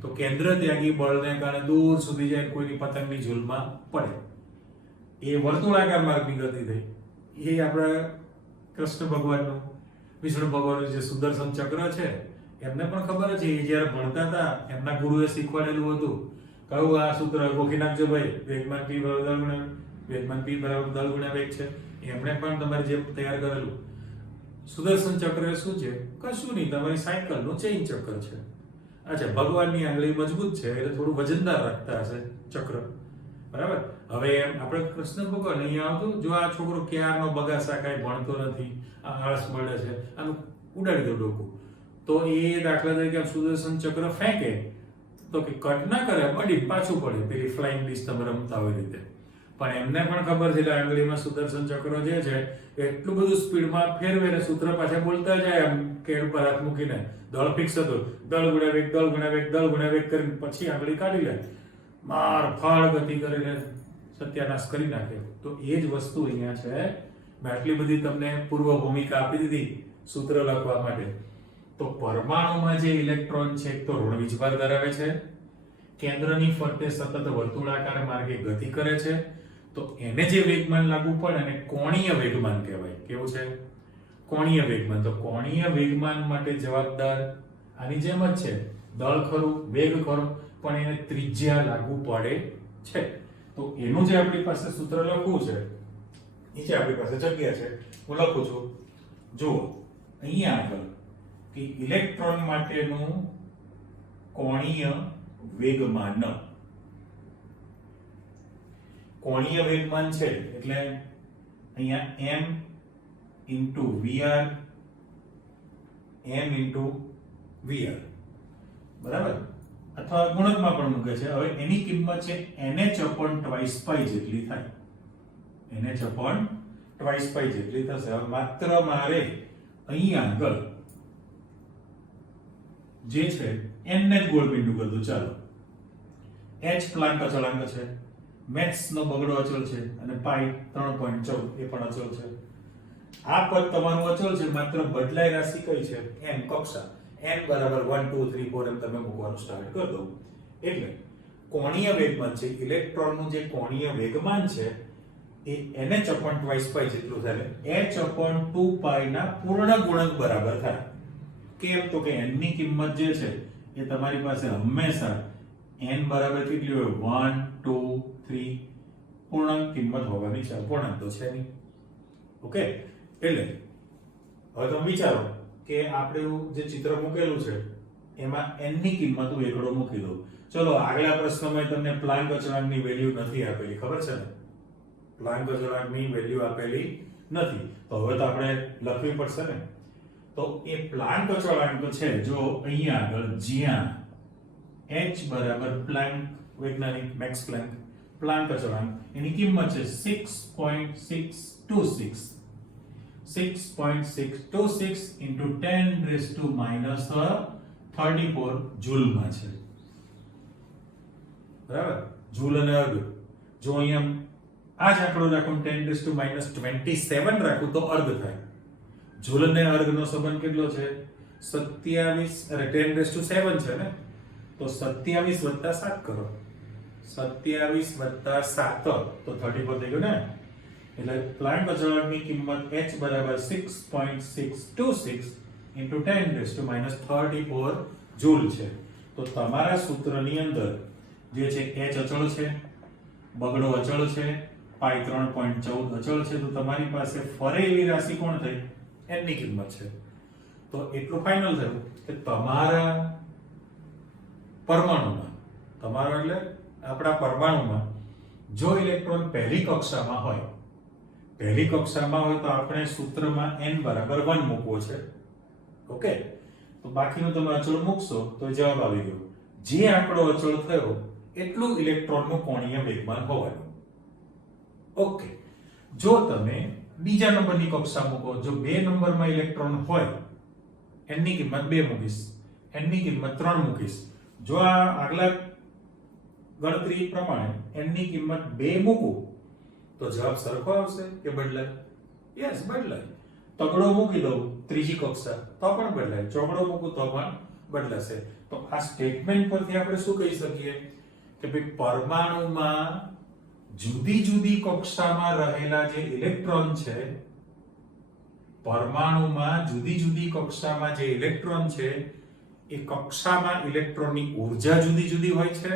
તો કેન્દ્ર ત્યાગી બળને કારણે દૂર સુધી જાય, કોઈની પતંગની ઝૂલમાં પડે. એ વર્તુળાકાર માર્ગની ગતિ થઈ. એ આપણા કૃષ્ણ ભગવાનનું, વિષ્ણુ ભગવાનનું જે સુદર્શન ચક્ર છે, એમને પણ ખબર છે. એ જ્યારે ભણતા હતા એમના ગુરુએ શીખવાડેલું હતું, કહું આ સૂત્ર ગોખી નાખજો ભાઈ, વેગમાન p બરાબર દળ ગુણ્યા વેગ છે. એમણે પણ તમારે જે તૈયાર કરેલું સુદર્શન ચક્ર શું છે? કશું નહીં, તમારી સાયકલનું ચેઇન ચક્ર છે. અચ્છા, ભગવાનની આંગળી મજબૂત છે એટલે થોડું વજનદાર રાખતા હશે ચક્ર, બરાબર. હવે આપણે કૃષ્ણ ભગવાન અહીંયા આવતું, જો આ છોકરો ક્યારનો બગાસા કાંઈ ભણતો નથી, આ આળસ મળે છે, આનું ઉડાડી દો ડોકું, તો એ દાખલા તરીકે સુદર્શન ચક્ર ફેંકે તો કે કટ ના કરે, અડી પાછું પડે, પેલી ફ્લાઇંગ ડિશ તમે રમતા હોય રીતે. પણ એમને પણ ખબર છે કે આંગળીમાં સુદર્શન ચક્ર જે છે એટલું બધું સ્પીડમાં ફેરવે ને સૂત્ર પાછા બોલતા જાય આમ કેડ પર હાથ મૂકીને. દળ ફિક્સ હતું, દળ ગુણ્યા વેગ, દળ ગુણ્યા વેગ, દળ ગુણ્યા વેગ કરીને પછી આંગળી કાઢી લે, માર ફાળ ગતિ કરીને સત્યાનાશ કરી નાખે. તો એ જ વસ્તુ અહીંયા છે. મેં આટલી બધી તમને પૂર્વ ભૂમિકા આપી દીધી સૂત્ર લખવા માટે. તો પરમાણુમાં જે ઇલેક્ટ્રોન છે તો ઋણ વીજભાર ધરાવે છે, કેન્દ્રની ફરતે સતત વર્તુળાકાર માર્ગે ગતિ કરે છે, તો એને જે વેગમાન લાગુ પડે એને કોણીય વેગમાન કહેવાય. કેવું છે? કોણીય વેગમાન. તો કોણીય વેગમાન માટે જવાબદાર આની જેમ જ છે, દળ ખરું, વેગ ખરો, પણ એને ત્રિજ્યા લાગુ પડે છે. તો એનું જે આપણી પાસે સૂત્ર લખવું છે, નીચે આપણી પાસે જગ્યા છે, હું લખું છું. જુઓ અહીંયા આગળ કે ઇલેક્ટ્રોન માટેનું કોણીય વેગમાન, કોણીય વેગમાન છે એટલે અહીંયા m into vr, બરાબર, અથવા ગુણકમાં પણ મૂકે છે. હવે એની કિંમત છે nh/2π જેટલી થાય, nh/2π જેટલી થશે. હવે માત્ર મારે અહીંયા આગળ જે છે n ને જ ગોળબિંદુ કરી દો. ચાલો, h પ્લાન્ક અચળાંક છે, મેથ્સ નો બગડો અચળ છે, અને પાઈ 3.14 એ પણ અચળ છે. આ પદ તમારું અચળ છે, માત્ર બદલાય રાશિ કઈ છે? n કક્ષા. n બરાબર 1 2 3 4 એમ તમે મૂકવાનું સ્ટાર્ટ કરી દો. એટલે કોણીય વેગમાન છે, ઇલેક્ટ્રોનનું જે કોણીય વેગમાન છે એ nh/2π જેટલું થાય, h/2π ના પૂર્ણ ગુણક બરાબર થાય. કેમ? તો કે n ની કિંમત જે છે એ તમારી પાસે હંમેશા n બરાબર કેટલી હોય? 1 2 3 પૂર્ણાંક કિંમત હોવાની છે, અપૂર્ણાંક તો છે નહીં. ઓકે, એટલે હવે તમે વિચારો કે આપણે જે ચિત્ર મૂકેલું છે એમાં n ની કિંમત હું એકડો મૂકી દઉં. ચલો, આગલા પ્રશ્નમાં તમને પ્લાન્ક અચળાંકની વેલ્યુ નથી આપેલી, ખબર છે ને? પ્લાન્ક અચળાંકની વેલ્યુ આપેલી નથી. તો હવે તો આપણે લખવી પડશે ને. તો એ પ્લાન્ક અચળાંક છે, જો અહીંયા આગળ જ્યાં h બરાબર પ્લાન્ક, વૈજ્ઞાનિક મેક્સ પ્લાન્ક પ્લાન્ક અચળાંક, એની કિંમત છે 6.626 into 10 raised to minus 34 જૂલમાં છે. બરાબર, જૂલ અને અર્ગ. જો અહીંયા આ જ આંકડો રાખું 10 raised to minus 27 રાખું તો અર્ગ થાય. જૂલ અને અર્ગનો સંબંધ કેટલો છે? 27 અરે 10 raised to 7 છે ને, તો 27 વત્તા 7 કરો. 27 વત્તા 7 તો 34 થઈ ગયું ને. એટલે પ્લાન્ક અચળાંકની કિંમત h બરાબર 6.626 into 10 raised to minus 34 joule છે. તો તમારા સૂત્રની અંદર જે છે h અચળ છે, બગડો અચળ છે, પાઈ 3.14 અચળ છે, તો તમારી પાસે ફરે એવી રાશિ કોણ થઈ? n ની કિંમત છે. તો એટલું ફાઇનલ થયું કે તમારા પરમાણુમાં, તમારો એટલે આપણા પરમાણુમાં જો ઇલેક્ટ્રોન પહેલી કક્ષામાં હોય, પહેલી કક્ષામાં હોય તો આપણે સૂત્રમાં n બરાબર 1 મૂકવો છે. ઓકે, તો બાકીનું તમે અચળ મૂકશો તો જવાબ આવી ગયો. જે આંકડો અચળ થયો એટલું ઇલેક્ટ્રોનનું કોણીય વેગમાન હોવાનું. ઓકે, જો તમે બીજા નંબરની કક્ષા મૂકો, જો 2 નંબરમાં ઇલેક્ટ્રોન હોય, n ની કિંમત 2 મૂકીશ, n ની કિંમત 3 મૂકીશ. જો આ આગલા ગણતરી પ્રમાણે n ની કિંમત 2 મૂકું તો જવાબ સરખો આવશે કે બદલાય? યસ, બદલાય. તગડો મૂકી દઉં ત્રીજી કક્ષા તો પણ બદલાય, ચોગડો મૂકું તો પણ બદલાશે. તો આ સ્ટેટમેન્ટ પરથી આપણે શું કહી શકીએ કે ભાઈ પરમાણુમાં જુદી જુદી કક્ષામાં રહેલા જે ઇલેક્ટ્રોન છે, પરમાણુમાં જુદી જુદી કક્ષામાં જે ઇલેક્ટ્રોન છે, એ કક્ષામાં ઇલેક્ટ્રોનની ઊર્જા જુદી જુદી હોય છે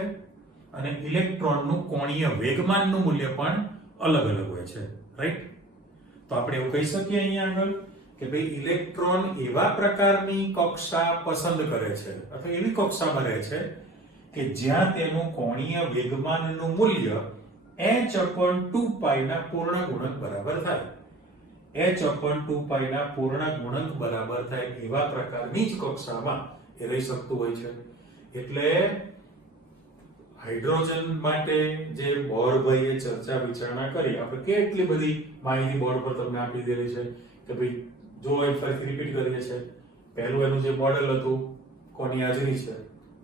અને ઇલેક્ટ્રોનનું કોણીય વેગમાનનું મૂલ્ય પણ અલગ અલગ હોય છે. રાઈટ? તો આપણે એવું કહી શકીએ અહીંયા આગળ કે ભાઈ ઇલેક્ટ્રોન એવા પ્રકારની કક્ષા પસંદ કરે છે અથવા એવી કક્ષામાં રહે છે કે જ્યાં તેનું કોણીય વેગમાનનું મૂલ્ય h/2π ના પૂર્ણ ગુણક બરાબર થાય. h/2π ના પૂર્ણ ગુણક બરાબર થાય એવા પ્રકારની જ કક્ષામાં એ રહી શકતું હોય છે. એટલે હાઇડ્રોજન માટે જે બોરભાઈએ ચર્ચા વિચારણા કરી, આપણે કેટલી બધી માહિતી બોર્ડ પર તમને આપી દેલી છે કે ભાઈ જો એ ફરીથી રિપીટ કરીએ છે. પહેલું એનું જે મોડેલ હતું, કોની હાજરી છે,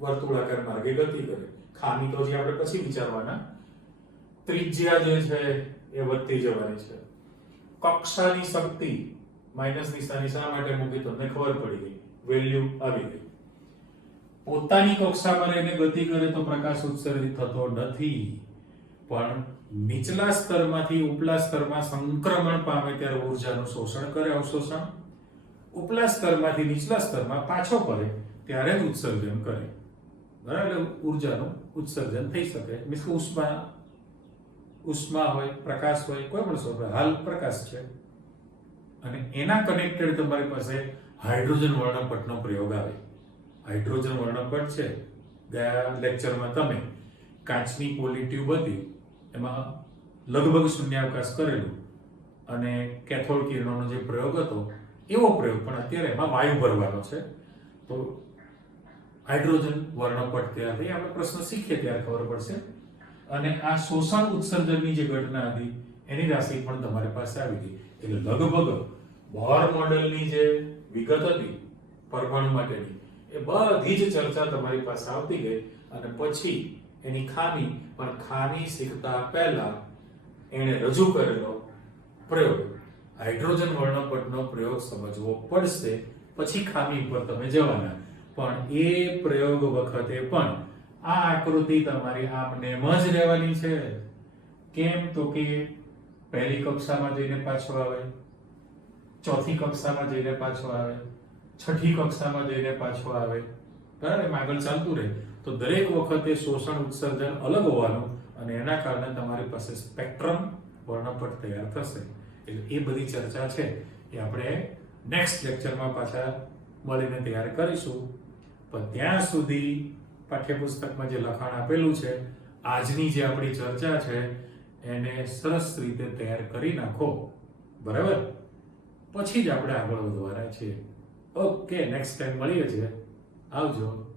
વર્તુળાકાર માર્ગે ગતિ કરે. ખામી તો જે આપણે પછી વિચારવાના. ત્રિજ્યા જે છે એ વધતી જવાની છે. કક્ષાની શક્તિ માઈનસ નિશાની શા માટે મૂકી તમને ખબર પડી ગઈ, વેલ્યુ આવી ગઈ. પોતાની કક્ષામાં રહીને ગતિ કરે તો પ્રકાશ ઉત્સર્જિત થતો નથી, પણ નીચલા સ્તરમાંથી ઉપલા સ્તરમાં સંક્રમણ પામે ત્યારે ઊર્જાનું શોષણ કરે, અવશોષણ. ઉપલા સ્તરમાંથી નીચલા સ્તરમાં પાછો કરે ત્યારે ઉત્સર્જન કરે. બરાબર? ઊર્જાનું ઉત્સર્જન થઈ શકે. મીન્સ ઉષ્મા હોય, પ્રકાશ હોય, કોઈ પણ સ્વરૂપે. હાલ પ્રકાશ છે અને એના કનેક્ટેડ તમારી પાસે હાઇડ્રોજન વર્ણપટનો પ્રયોગ આવે. હાઇડ્રોજન વર્ણપટ છે, ગયા લેક્ચરમાં તમે કાચની પોલી ટ્યુબ હતી, એમાં લગભગ શૂન્યાવકાશ કરેલું અને કેથોડ કિરણોનો જે પ્રયોગ હતો એવો પ્રયોગ, પણ અત્યારે એમાં વાયુ ભરવાનો છે. તો હાઇડ્રોજન વર્ણપટ તૈયાર થઈ, આપણે પ્રશ્ન શીખીએ ત્યારે ખબર પડશે. અને આ શોષણ ઉત્સર્જનની જે ઘટના હતી એની રાશિ પણ તમારી પાસે આવી ગઈ. એટલે લગભગ બોર મોડેલની જે વિગત હતી પરમાણુ માટેની, એ બધી જ ચર્ચા તમારી પાસે આવતી ગઈ. અને પછી એની ખામી, પણ ખામી શીખતા પહેલા એણે રજૂ કરેલો પ્રયોગ, હાઇડ્રોજન વર્ણપટનો પ્રયોગ સમજવો પડશે, પછી ખામી ઉપર તમે જવાના. પણ એ પ્રયોગ વખતે પણ આ આકૃતિ તમારી આમને જ રહેવાની છે. કેમ? તો કે પહેલી કક્ષામાં જઈને પાછો આવે, ચોથી કક્ષામાં જઈને પાછો આવે, છઠ્ઠી કક્ષામાં જઈને પાછો આવે. બરાબર? એમ આગળ ચાલતું રહે. તો દરેક વખતે શોષણ ઉત્સર્જન અલગ હોવાનું અને એના કારણે તમારી પાસે સ્પેક્ટ્રમ વર્ણપટ તૈયાર થશે. એટલે એ બધી ચર્ચા છે એ આપણે નેક્સ્ટ લેક્ચરમાં પાછા મળીને તૈયાર કરીશું. પણ ત્યાં સુધી પાઠ્યપુસ્તકમાં જે લખાણ આપેલું છે, આજની જે આપણી ચર્ચા છે એને સરસ રીતે તૈયાર કરી નાખો, બરાબર? પછી જ આપણે આગળ વધવાના છીએ. ઓકે, નેક્સ્ટ ટાઈમ મળીએ છીએ. આવજો.